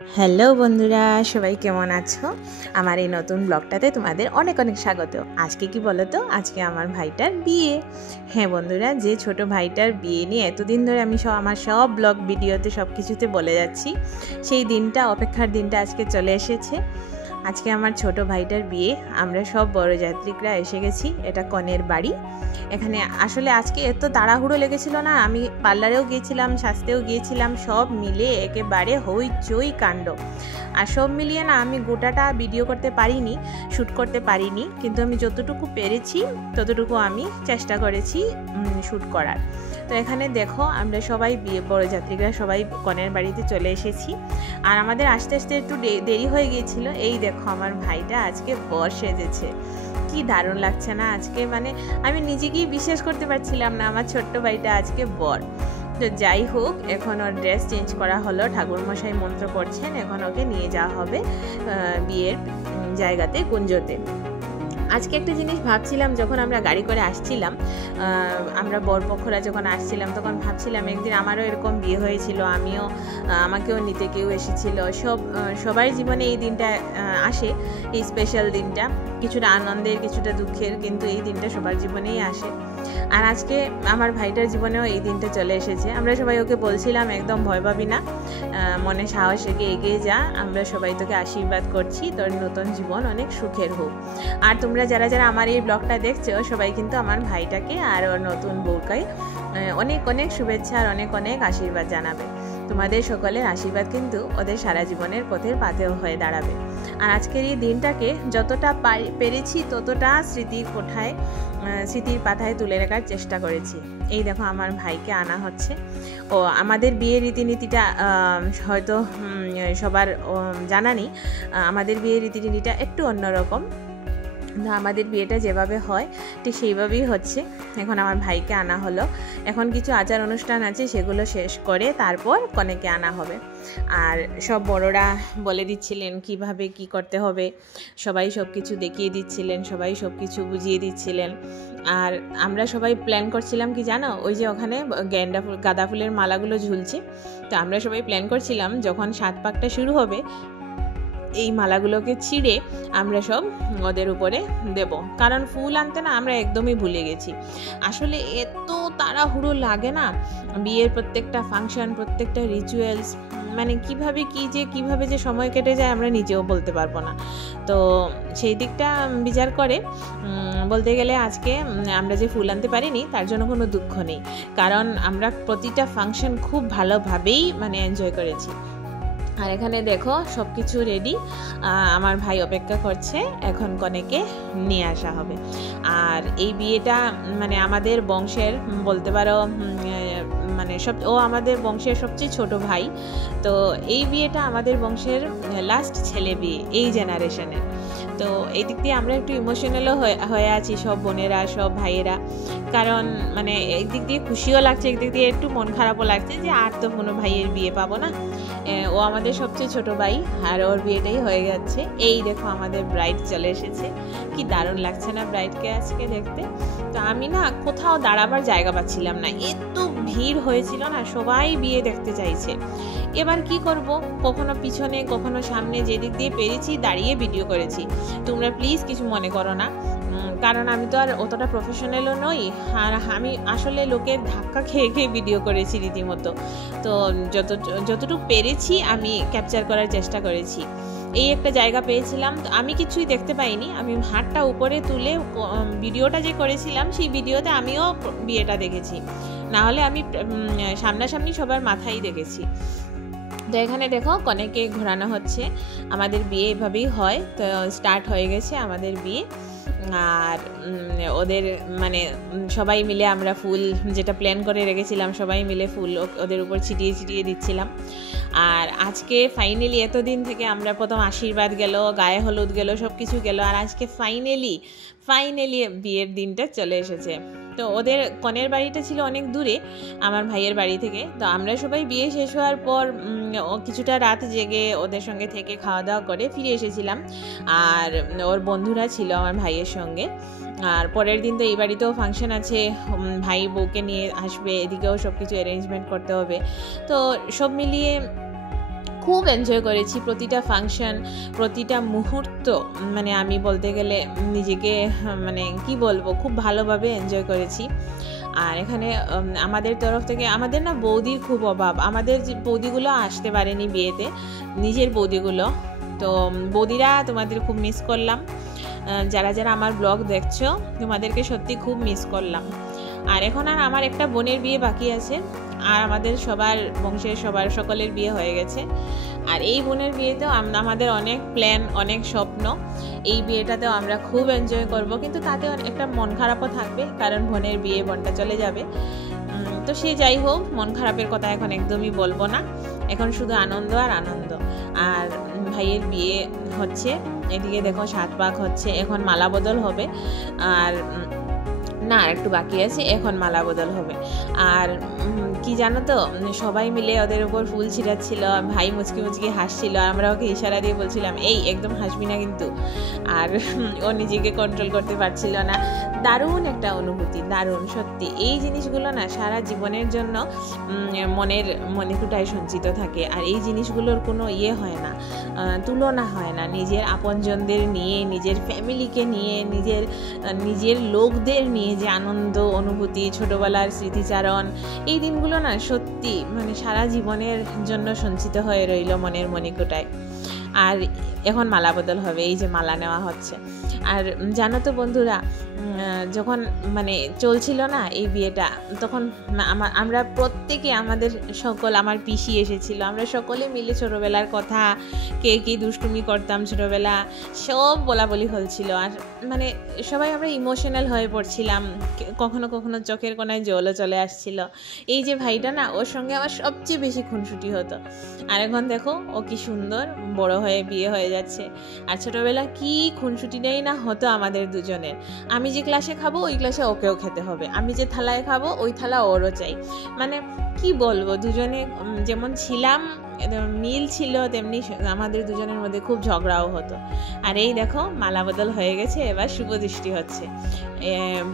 Hello বন্ধুরা, সবাই কেমন আছো? আমার এই নতুন ব্লগটাতে তোমাদের অনেক অনেক স্বাগত। আজকে কি বলো তো, আজকে আমার ভাইটার বিয়ে। হ্যাঁ বন্ধুরা, যে ছোট ভাইটার বিয়ে নিয়ে এতদিন ধরে আমি আমার সব ব্লগ ভিডিওতে সব কিছুতে বলে যাচ্ছি, সেই দিনটা, অপেক্ষার দিনটা আজকে চলে এসেছে। আজকে আমার ছোট ভাইটার বিয়ে। আমরা সব বরযাত্রীরা এসে গেছি। এটা কনের বাড়ি। এখানে আসলে আজকে এত তাড়াহুড়ো লেগেছিল না, আমি পার্লারেও গিয়েছিলাম, সাজতেও গিয়েছিলাম, সব মিলে একেবারে হইচই কাণ্ড। আর সব মিলিয়ে না আমি গোটাটা ভিডিও করতে পারিনি, শ্যুট করতে পারিনি, কিন্তু আমি যতটুকু পেরেছি ততটুকু আমি চেষ্টা করেছি শ্যুট করার। তো এখানে দেখো আমরা সবাই বরযাত্রীরা সবাই কনের বাড়িতে চলে এসেছি। আর আমাদের আস্তে আস্তে একটু দেরি হয়ে গিয়েছিল। এই দেখো আমার ভাইটা আজকে বর সেজেছে, কি দারুণ লাগছে না আজকে, মানে আমি নিজেকেই বিশ্বাস করতে পারছিলাম না আমার ছোট্ট ভাইটা আজকে বর। তো যাই হোক, এখন ওর ড্রেস চেঞ্জ করা হলো, ঠাকুরমশাই মন্ত্র পড়ছেন, এখন ওকে নিয়ে যাওয়া হবে বিয়ের জায়গাতে, কুঞ্জতে। আজকে একটা জিনিস ভাবছিলাম, যখন আমরা গাড়ি করে আসছিলাম, আমরা বরপক্ষরা যখন আসছিলাম, তখন ভাবছিলাম একদিন আমারও এরকম বিয়ে হয়েছিল, আমাকেও নিতে কেউ এসেছিল। সবার জীবনে এই দিনটা আসে, এই স্পেশাল দিনটা, কিছুটা আনন্দের কিছুটা দুঃখের, কিন্তু এই দিনটা সবার জীবনেই আসে। আর আজকে আমার ভাইটার জীবনেও এই দিনটা চলে এসেছে। আমরা সবাই ওকে বলছিলাম একদম ভয় পাবি না, মনে সাহস রেখে এগিয়ে যা, আমরা সবাই তোকে আশীর্বাদ করছি, তোর নতুন জীবন অনেক সুখের হোক। আর তোমরা যারা যারা আমার এই ব্লগটা দেখছো, সবাই কিন্তু আমার ভাইটাকে আর ওর নতুন বউকে অনেক অনেক শুভেচ্ছা আর অনেক অনেক আশীর্বাদ জানাবে। তোমাদের সকলের আশীর্বাদ কিন্তু ওদের সারা জীবনের পথের পাথেয় হয়ে দাঁড়াবে। আর আজকের এই দিনটাকে যতটা পেরেছি ততটা স্মৃতির পাতায় তুলে রাখার চেষ্টা করেছি। এই দেখো আমার ভাইকে আনা হচ্ছে। ও আমাদের বিয়ের রীতিনীতিটা হয়তো সবার জানা নেই। আমাদের বিয়ের রীতিনীতিটা একটু অন্যরকম। আমাদের বিয়েটা যেভাবে হয় ঠিক সেইভাবেই হচ্ছে। এখন আমার ভাইকে আনা হলো, এখন কিছু আচার অনুষ্ঠান আছে, সেগুলো শেষ করে তারপর কনেকে আনা হবে। আর সব বড়রা বলে দিচ্ছিলেন কিভাবে কি করতে হবে, সবাই সব কিছু দেখিয়ে দিচ্ছিলেন, সবাই সব কিছু বুঝিয়ে দিচ্ছিলেন। আর আমরা সবাই প্ল্যান করছিলাম কি জানো, ওই যে ওখানে গাঁদা ফুলের মালাগুলো ঝুলছে, তো আমরা সবাই প্ল্যান করছিলাম যখন 7 পাকটা শুরু হবে, এই মালাগুলোকে ছিঁড়ে আমরা সব ওদের উপরে দেব। কারণ ফুল আনতে না আমরা একদমই ভুলে গেছি। আসলে এত তাড়াহুড়ো লাগে না, বিয়ের প্রত্যেকটা ফাংশন, প্রত্যেকটা রিচুয়ালস, মানে কিভাবে যে সময় কেটে যায় আমরা নিজেও বলতে পারবো না। তো সেই দিকটা বিচার করে বলতে গেলে আজকে আমরা যে ফুল আনতে পারিনি তার জন্য কোনো দুঃখ নেই, কারণ আমরা প্রতিটা ফাংশন খুব ভালোভাবেই এনজয় করেছি। আর এখানে দেখো সব কিছু রেডি, আমার ভাই অপেক্ষা করছে, এখন কনেকে নিয়ে আসা হবে। আর এই বিয়েটা আমাদের বংশের বলতে পারো, ও আমাদের বংশের সবচেয়ে ছোট ভাই। তো এই বিয়েটা আমাদের বংশের লাস্ট ছেলে বিয়ে এই জেনারেশনের। তো এই দিক দিয়ে আমরা একটু ইমোশনালও হয়ে আছি, সব বোনেরা, সব ভাইয়েরা। কারণ একদিক দিয়ে খুশিও লাগছে, একদিক দিয়ে একটু মন খারাপও লাগছে যে আর তো কোনো ভাইয়ের বিয়ে পাবো না। ও আমাদের সবচেয়ে ছোট ভাই, আর ওর বিয়েটাই হয়ে যাচ্ছে। এই দেখো আমাদের ব্রাইড চলে এসেছে, কি দারুণ লাগছে না ব্রাইডকে আজকে দেখতে। তো আমি না কোথাও দাঁড়াবার জায়গা পাচ্ছিলাম না, এত ভিড় হয়েছিল না, সবাই বিয়ে দেখতে চাইছে। এবার কি করব, কখনো পিছনে কখনো সামনে, যেদিক দিয়ে পেরেছি দাঁড়িয়ে ভিডিও করেছি। তোমরা প্লিজ কিছু মনে করো না, কারণ আমি তো আর অতটা প্রফেশনালও নই, আর আমি আসলে লোকের ধাক্কা খেয়ে খেয়ে ভিডিও করেছি রীতিমতো। তো যতটুকু পেরেছি আমি ক্যাপচার করার চেষ্টা করেছি। এই একটা জায়গা পেয়েছিলাম, তো আমি কিছুই দেখতে পাইনি, আমি হাতটা উপরে তুলে ভিডিওটা যে করেছিলাম সেই ভিডিওতে আমিও বিয়েটা দেখেছি, না হলে আমি সামনাসামনি সবার মাথায় দেখেছি। তো এখানে দেখো কনেকে ঘোরানো হচ্ছে, আমাদের বিয়ে এভাবেই হয়। তো স্টার্ট হয়ে গেছে আমাদের বিয়ে। আর ওদের সবাই মিলে আমরা ফুল যেটা প্ল্যান করে রেখেছিলাম, সবাই মিলে ফুল ওদের উপর ছিটিয়ে ছিটিয়ে দিচ্ছিলাম। আর আজকে ফাইনালি, এতদিন থেকে আমরা প্রথম আশীর্বাদ গেল, গায়ে হলুদ গেল, সব কিছু গেল, আর আজকে ফাইনালি বিয়ের দিনটা চলে এসেছে। তো ওদের কনের বাড়িটা ছিল অনেক দূরে আমার ভাইয়ের বাড়ি থেকে। তো আমরা সবাই বিয়ে শেষ হওয়ার পর কিছুটা রাত জেগে ওদের সঙ্গে থেকে খাওয়া দাওয়া করে ফিরে এসেছিলাম। আর ওর বন্ধুরা ছিল আমার ভাইয়ের সঙ্গে। আর পরের দিন তো এই বাড়িতেও ফাংশন আছে, ভাই বউকে নিয়ে আসবে, এদিকেও সব কিছু অ্যারেঞ্জমেন্ট করতে হবে। তো সব মিলিয়ে খুব এনজয় করেছি প্রতিটা ফাংশন, প্রতিটা মুহূর্ত। মানে আমি বলতে গেলে নিজেকে মানে কি বলবো, খুব ভালোভাবে এনজয় করেছি। আর এখানে আমাদের তরফ থেকে, আমাদের না বৌদির খুব অভাব, আমাদের যে বৌদিগুলো আসতে পারেনি বিয়েতে, নিজের বৌদিগুলো। তো বৌদিরা তোমাদের খুব মিস করলাম, যারা যারা আমার ব্লগ দেখছো তোমাদেরকে সত্যি খুব মিস করলাম। আর এখন আর আমার একটা বোনের বিয়ে বাকি আছে, আর আমাদের সবার বংশের সকলের বিয়ে হয়ে গেছে। আর এই বোনের বিয়েতেও আমাদের অনেক প্ল্যান, অনেক স্বপ্ন। এই বিয়েটাতেও আমরা খুব এনজয় করব, কিন্তু তাতেও একটা মন খারাপও থাকবে, কারণ বোনের বিয়ে, বোনটা চলে যাবে। তো সে যাই হোক, মন খারাপের কথা এখন একদমই বলবো না, এখন শুধু আনন্দ আর আনন্দ। আর ভাইয়ের বিয়ে হচ্ছে, এদিকে দেখো 7 পাক হচ্ছে, এখন মালা বদল হবে। আর না, একটু বাকি আছে, এখন মালা বদল হবে। আর কি জানো তো, সবাই মিলে ওদের উপর ফুল ছিটাচ্ছিল, ভাই মুচকি মুচকি হাসছিল, আর আমরা ওকে ইশারা দিয়ে বলছিলাম এই একদম হাসবি না কিন্তু। আর ও নিজেকে কন্ট্রোল করতে পারছিল না। দারুণ একটা অনুভূতি, দারুণ সত্যি। এই জিনিসগুলো না সারা জীবনের জন্য মনে কুটায় সঞ্চিত থাকে। আর এই জিনিসগুলোর কোনো ইয়ে হয় না, তুলনা হয় না। নিজের আপনজনদের নিয়ে, নিজের ফ্যামিলিকে নিয়ে, নিজের লোকদের নিয়ে যে আনন্দ অনুভূতি, ছোটবেলার স্মৃতিচারণ, এই দিনগুলো না সত্যি মানে সারা জীবনের জন্য সঞ্চিত হয়ে রইল মনের মণিকোটায়। আর এখন মালা বদল হবে, এই যে মালা নেওয়া হচ্ছে। আর জানো তো বন্ধুরা, যখন মানে চলছিল না এই বিয়েটা, তখন আমরা প্রত্যেকে, আমাদের সকল, আমার পিসি এসেছিল, আমরা সকলে মিলে ছোটোবেলার কথা, কে কী দুষ্টুমি করতাম ছোটোবেলা, সব বলাবলি হচ্ছিল। আর মানে সবাই আমরা ইমোশনাল হয়ে পড়ছিলাম, কখনো কখনো চোখের কোনায় জলও চলে আসছিল। এই যে ভাইটা না, ওর সঙ্গে আমার সবচেয়ে বেশি খুনসুটি হতো। আর এখন দেখো ও কি সুন্দর বড় হয়ে বিয়ে হয়ে যাচ্ছে। আর ছোটোবেলা কি খুনসুটিটাই না হতো আমাদের দুজনের। আমি যে ক্লাসে খাবো ওই ক্লাসে ওকেও খেতে হবে, আমি যে থালায় খাবো ওই থালা ওরও চাই। মানে কি বলবো, দুজনে যেমন ছিলাম, মিল ছিল, তেমনি আমাদের দুজনের মধ্যে খুব ঝগড়াও হতো। আর এই দেখো মালা বদল হয়ে গেছে, এবার শুভ দৃষ্টি হচ্ছে।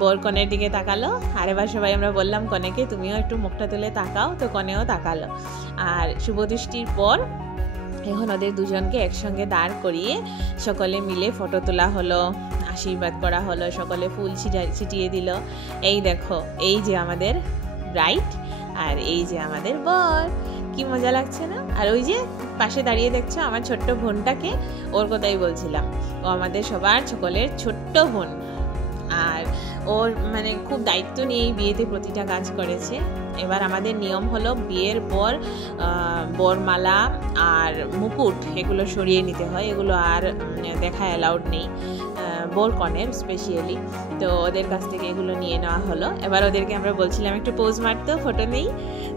বর কনের দিকে তাকালো, আর এবার সবাই আমরা বললাম কনেকে তুমিও একটু মুখটা তুলে তাকাও, তো কনেও তাকালো। আর শুভ দৃষ্টির পর এখন ওদের দুজনকে একসঙ্গে দাঁড় করিয়ে সকলে মিলে ফটো তোলা হলো, আশীর্বাদ করা হলো, সকলে ফুল ছিটিয়ে দিল। এই দেখো, এই যে আমাদের ব্রাইড, আর এই যে আমাদের বর। কি মজা লাগছে না? আর ওই যে পাশে দাঁড়িয়ে দেখছো আমার ছোট্ট বোনটাকে, ওর কথাই বলছিলাম, ও আমাদের সবার সকলের ছোট্ট বোন। আর ওর মানে খুব দায়িত্ব নিয়ে বিয়েতে প্রতিটা কাজ করেছে। এবার আমাদের নিয়ম হলো বিয়ের পর বরমালা আর মুকুট এগুলো সরিয়ে নিতে হয়, এগুলো আর দেখা অ্যালাউড নেই বর কনের স্পেশালি। তো ওদের কাছ থেকে এগুলো নিয়ে নেওয়া হলো। এবার ওদেরকে আমরা বলছিলাম একটু পোজ মারতে, ফটো নেই।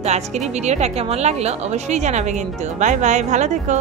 তো আজকের এই ভিডিওটা কেমন লাগলো অবশ্যই জানাবে কিন্তু। বাই বাই, ভালো থেকো।